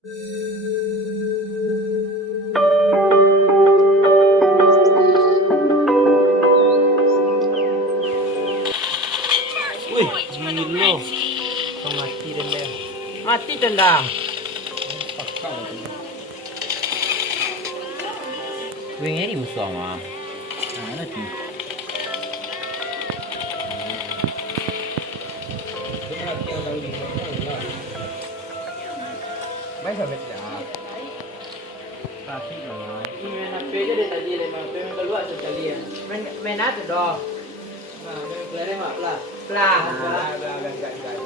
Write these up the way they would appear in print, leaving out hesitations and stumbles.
Wih, gila. Kau mati tenda. Mati tenda. Wing ini musuh mah. Mana tu? Baik sampai dah. Tapi lah. Ini nak pergi dia tadi le, mau pergi keluar sekali ya. Main apa dah? Nah, main pelari mak pelah. Pelah.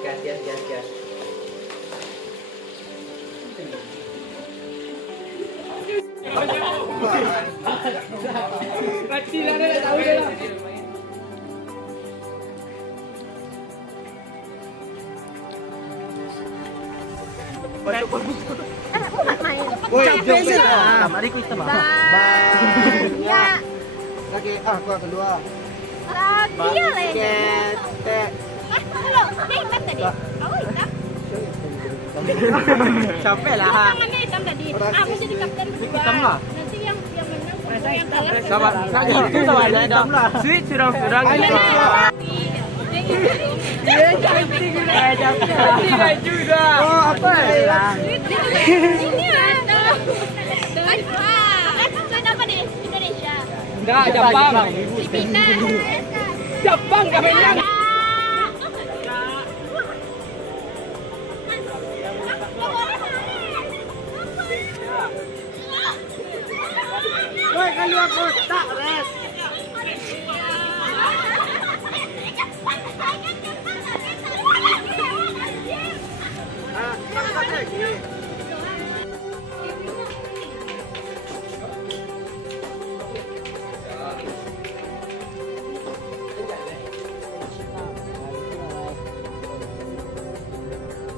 Gas. Mati lah dia tahu dia lah. Woi, jom lah. Mari kita mah. Ya. Lagi aku kedua. Dia lah yang Tet. Halo, dia hitam tadi. Oh, hitam. Capek lah. Tangannya hitam tadi. Aku jadi kapten kedua. Hitam lah. Nanti yang menang yang kalah. Sama itu sama hitam lah. Sweet curang-curang gitu. Dia juga. Oh, apa ya? Ini ada. Sudah apa nih? Indonesia. Enggak, Jepang. Filipina. Jepang enggak menang. Woi, keluar kotak, Res.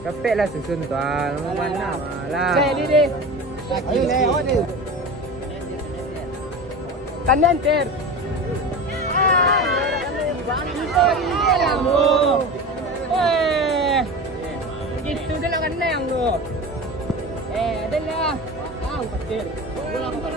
Capek lah susun tuan, mana malah. Deh. Ayo ni. Kanan ter. Gitu dia nak kena yang tu. Adalah. Petir. Bola apa?